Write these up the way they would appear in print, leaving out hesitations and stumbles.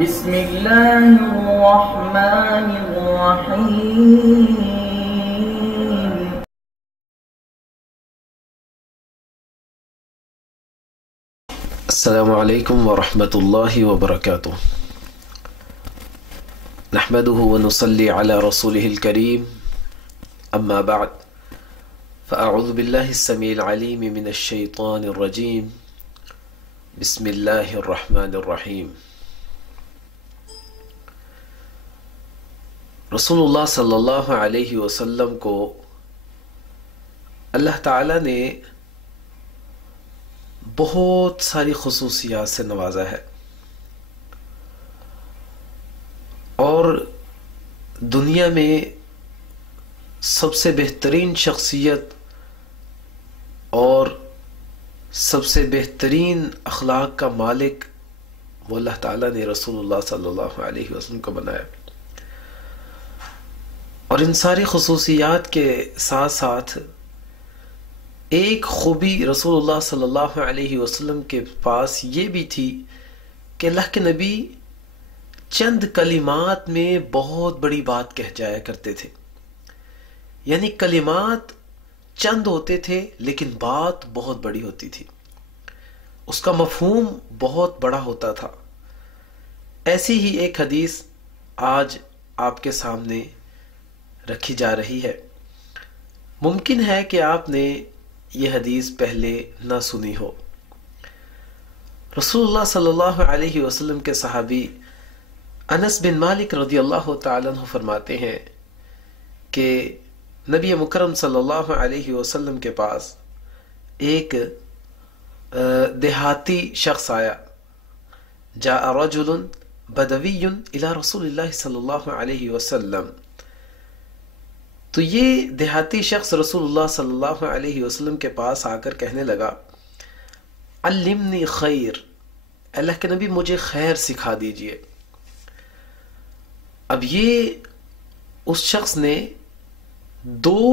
بسم اللہ الرحمن الرحیم. السلام علیکم ورحمۃ اللہ وبرکاتہ. نحمده ونصلي على رسوله الكريم. اما بعد فاعوذ بالله السميع العليم من الشيطان الرجيم. بسم اللہ الرحمن الرحیم. رسول اللہ صلی اللہ علیہ وسلم کو اللہ تعالیٰ نے بہت ساری خصوصیات سے نوازا ہے، اور دنیا میں سب سے بہترین شخصیت اور سب سے بہترین اخلاق کا مالک وہ اللہ تعالیٰ نے رسول اللہ صلی اللہ علیہ وسلم کو بنایا. اور ان ساری خصوصیات کے ساتھ ساتھ ایک خوبی رسول اللہ صلی اللہ علیہ وسلم کے پاس یہ بھی تھی کہ اللہ کے نبی چند کلمات میں بہت بڑی بات کہہ جایا کرتے تھے. یعنی کلمات چند ہوتے تھے لیکن بات بہت بڑی ہوتی تھی، اس کا مفہوم بہت بڑا ہوتا تھا. ایسی ہی ایک حدیث آج آپ کے سامنے رکھی جا رہی ہے. ممکن ہے کہ آپ نے یہ حدیث پہلے نہ سنی ہو. رسول اللہ صلی اللہ علیہ وسلم کے صحابی انس بن مالک رضی اللہ تعالیٰ عنہ فرماتے ہیں کہ نبی مکرم صلی اللہ علیہ وسلم کے پاس ایک دیہاتی شخص آیا. جاء رجل بدوی الی رسول اللہ صلی اللہ علیہ وسلم. تو یہ دیہاتی شخص رسول اللہ صلی اللہ علیہ وسلم کے پاس آ کر کہنے لگا علمنی خیر، اللہ کے نبی مجھے خیر سکھا دیجئے. اب یہ اس شخص نے دو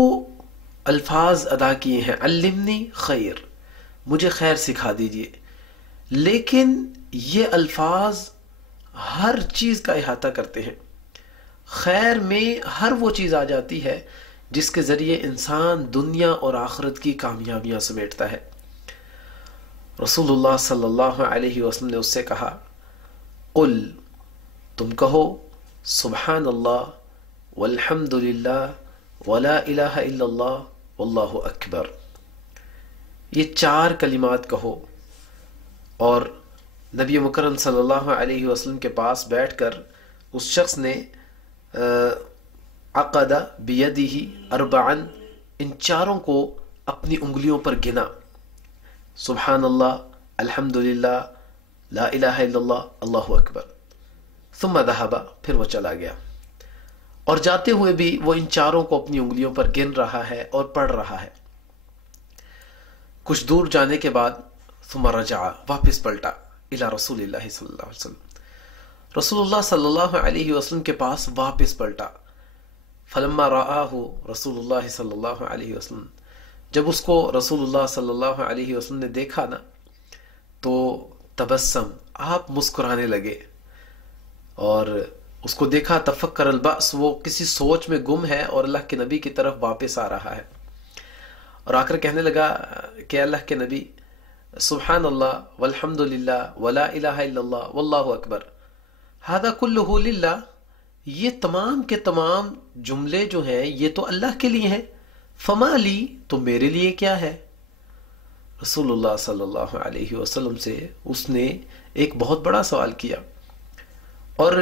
الفاظ ادا کیے ہیں، علمنی خیر، مجھے خیر سکھا دیجئے، لیکن یہ الفاظ ہر چیز کا احاطہ کرتے ہیں. خیر میں ہر وہ چیز آ جاتی ہے جس کے ذریعے انسان دنیا اور آخرت کی کامیابیاں سمیٹتا ہے. رسول اللہ صلی اللہ علیہ وسلم نے اس سے کہا قل، تم کہو سبحان اللہ والحمد للہ ولا الہ الا اللہ واللہ اکبر. یہ چار کلمات کہو. اور نبی مکرم صلی اللہ علیہ وسلم کے پاس بیٹھ کر اس شخص نے عقد بیدہ اربعا، ان چاروں کو اپنی انگلیوں پر گنا. سبحان اللہ، الحمد للہ، لا الہ الا اللہ، اللہ اکبر. ثم ذهب، پھر وہ چلا گیا. اور جاتے ہوئے بھی وہ ان چاروں کو اپنی انگلیوں پر گن رہا ہے اور پڑھ رہا ہے. کچھ دور جانے کے بعد ثم رجع، واپس پلٹا الی رسول اللہ صلی اللہ علیہ وسلم، رسول اللہ صلی اللہ علیہ وسلم کے پاس واپس پلٹا. فلما رآہ رسول اللہ صلی اللہ علیہ وسلم، جب اس کو رسول اللہ صلی اللہ علیہ وسلم نے دیکھا نا تو تبسم، آپ مسکرانے لگے. اور اس کو دیکھا تفکر البأس، وہ کسی سوچ میں گم ہے اور اللہ کے نبی کی طرف واپس آ رہا ہے. اور آ کر کہنے لگا کہ اللہ کے نبی سبحان اللہ والحمد للہ ولا الہ الا اللہ واللہ اکبر، ھذا کلہ للہ، یہ تمام کے تمام جملے جو ہیں یہ تو اللہ کے لیے ہیں. فما لی، تو میرے لیے کیا ہے؟ رسول اللہ صلی اللہ علیہ وسلم سے اس نے ایک بہت بڑا سوال کیا. اور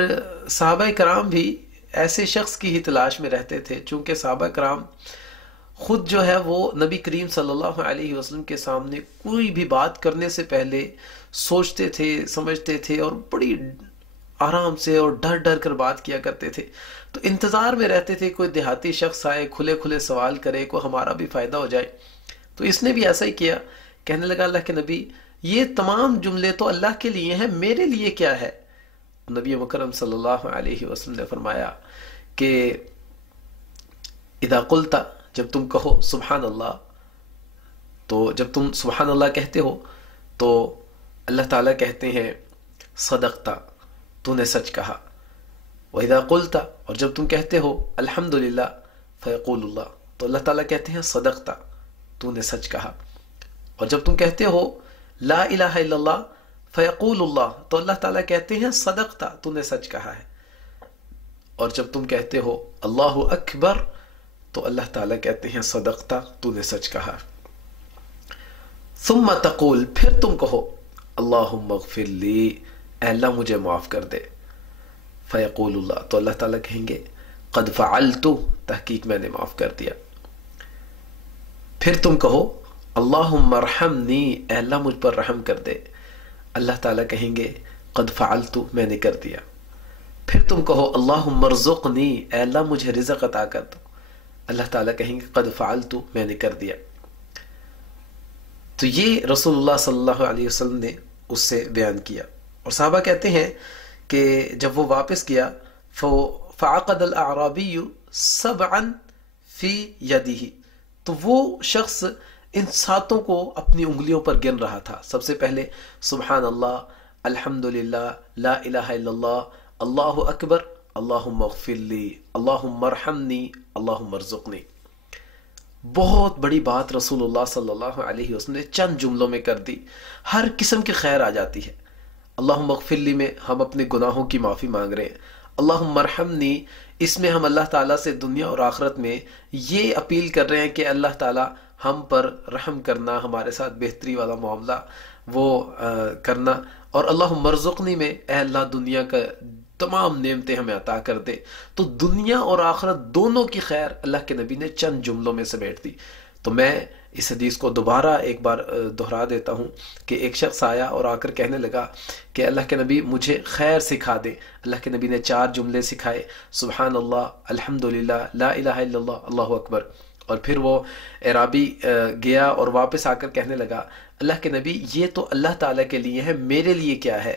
صحابہ کرام بھی ایسے شخص کی ہی تلاش میں رہتے تھے، چونکہ صحابہ کرام خود جو ہے وہ نبی کریم صلی اللہ علیہ وسلم کے سامنے کوئی بھی بات کرنے سے پہلے سوچتے تھے، سمجھتے تھے، اور بڑی آرام سے اور ڈر ڈر کر بات کیا کرتے تھے. تو انتظار میں رہتے تھے کوئی دیہاتی شخص آئے، کھلے کھلے سوال کرے، کوئی ہمارا بھی فائدہ ہو جائے. تو اس نے بھی ایسا ہی کیا، کہنے لگا اللہ کے نبی یہ تمام جملے تو اللہ کے لیے ہیں، میرے لیے کیا ہے؟ نبی مکرم صلی اللہ علیہ وسلم نے فرمایا کہ اذا قلت، جب تم کہو سبحان اللہ، تو جب تم سبحان اللہ کہتے ہو تو اللہ تعالیٰ کہتے ہیں صدقتا، تو نے سچ کہا. وَإِذَا قُلْتَ اور جب تم کہتے ہو الحمدللہ فَيَقُولُ اللَّهُ تو اللہ تعالیٰ کہتے ہیں صدقت تو نے سچ کہا. اور جب تم کہتے ہو لا الہ الا اللہ فیقول اللہ تو اللہ تعالیٰ کہتے ہیں صدقت تو نے سچ کہا ہے. اور جب تم کہتے ہو اللہ اکبر تو اللہ تعالیٰ کہتے ہیں صدقت تو نے سچ کہا. ثم تقول پھر تم کہو اللہم اغفر لی اے اللہ مجھے معاف کر دے. فیقول اللہ تو اللہ تعالیٰ کہیں گے قد فعلت تحقیق میں نے معاف کر دیا. پھر تم کہو اللہم ارحمنی اے اللہ مجھ پر رحم کر دے. اللہ تعالیٰ کہیں گے قد فعلت میں نے کر دیا. پھر تم کہو اللہم ارزقنی اے اللہ مجھے رزق عطا کر دو. اللہ تعالیٰ کہیں گے قد فعلت میں نے کر دیا. تو یہ رسول اللہ صلی اللہ علیہ وسلم نے اس سے بیان کیا. اور صحابہ کہتے ہیں کہ جب وہ واپس کیا فعقد الاعرابی سبعا فی یدہ تو وہ شخص ان ساتوں کو اپنی انگلیوں پر گن رہا تھا. سب سے پہلے سبحان اللہ الحمدللہ لا الہ الا اللہ اللہ اکبر اللہم اغفر لی اللہم ارحمنی اللہم ارزقنی. بہت بڑی بات رسول اللہ صلی اللہ علیہ وسلم نے چند جملوں میں کر دی. ہر قسم کی خیر آ جاتی ہے. اللہم اغفر لی میں ہم اپنے گناہوں کی معافی مانگ رہے ہیں. اللہم ارحمنی اس میں ہم اللہ تعالیٰ سے دنیا اور آخرت میں یہ اپیل کر رہے ہیں کہ اللہ تعالیٰ ہم پر رحم کرنا, ہمارے ساتھ بہتری والا معاملہ وہ کرنا. اور اللہم ارزقنی میں اے اللہ دنیا کا تمام نعمتیں ہمیں عطا کر دے. تو دنیا اور آخرت دونوں کی خیر اللہ کے نبی نے چند جملوں میں سمیٹ دی. تو میں اس حدیث کو دوبارہ ایک بار دہرا دیتا ہوں کہ ایک شخص آیا اور آ کر کہنے لگا کہ اللہ کے نبی مجھے خیر سکھا دے. اللہ کے نبی نے 4 جملے سکھائے سبحان اللہ الحمدللہ لا الہ الا اللہ اللہ اکبر. اور پھر وہ اعرابی گیا اور واپس آ کر کہنے لگا اللہ کے نبی یہ تو اللہ تعالیٰ کے لیے ہے, میرے لیے کیا ہے؟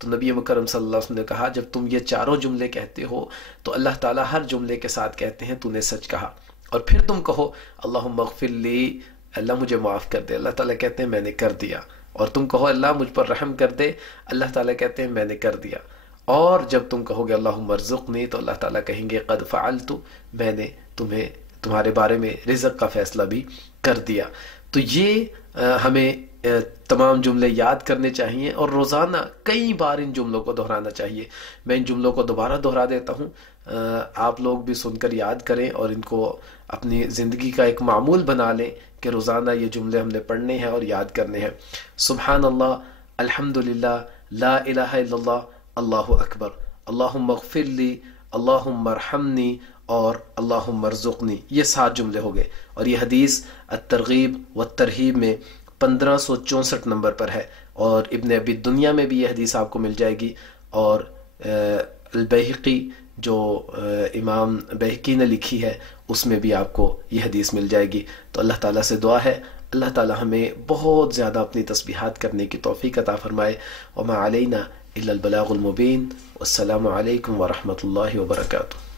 تو نبی مکرم صلی اللہ علیہ وسلم نے کہا جب تم یہ 4 جملے کہتے ہو تو اللہ تعالیٰ ہر جملے کے ساتھ کہتے ہیں تو نے سچ کہا. اور پھر تم کہو اللہم اغفر لی اللہ مجھے معاف کر دے. اللہ تعالیٰ کہتے ہیں میں نے کر دیا. اور تم کہو اللہ مجھ پر رحم کر دے. اللہ تعالیٰ کہتے ہیں میں نے کر دیا. اور جب تم کہو گے اللہم ارزقنی تو اللہ تعالیٰ کہیں گے قد فعلت میں نے تمہارے بارے میں رزق کا فیصلہ بھی کر دیا. تو یہ ہمیں تمام جملے یاد کرنے چاہیے اور روزانہ کئی بار ان جملوں کو دہرانا چاہیے. میں ان جملوں کو دوبارہ دہرا دیتا ہوں, آپ لوگ بھی سن کر یاد کریں اور ان کو اپنی زندگی کا ایک معمول بنا لیں کہ روزانہ یہ جملے ہم نے پڑھنے ہیں اور یاد کرنے ہیں. سبحان اللہ الحمدللہ لا الہ الا اللہ اللہ اکبر اللہم اغفر لی اللہم ارحمنی اور اللہم ارزقنی. یہ 7 جملے ہو گئے. اور یہ حدیث الترغیب والترہیب میں 1564 نمبر پر ہے. اور ابن ابی دنیا میں بھی یہ حدیث آپ کو مل جائے گی. اور البیہقی جو امام بخشی نے لکھی ہے اس میں بھی آپ کو یہ حدیث مل جائے گی. تو اللہ تعالیٰ سے دعا ہے اللہ تعالیٰ ہمیں بہت زیادہ اپنی تسبیحات کرنے کی توفیق عطا فرمائے. وما علینا الا البلاغ المبین. والسلام علیکم ورحمۃ اللہ وبرکاتہ.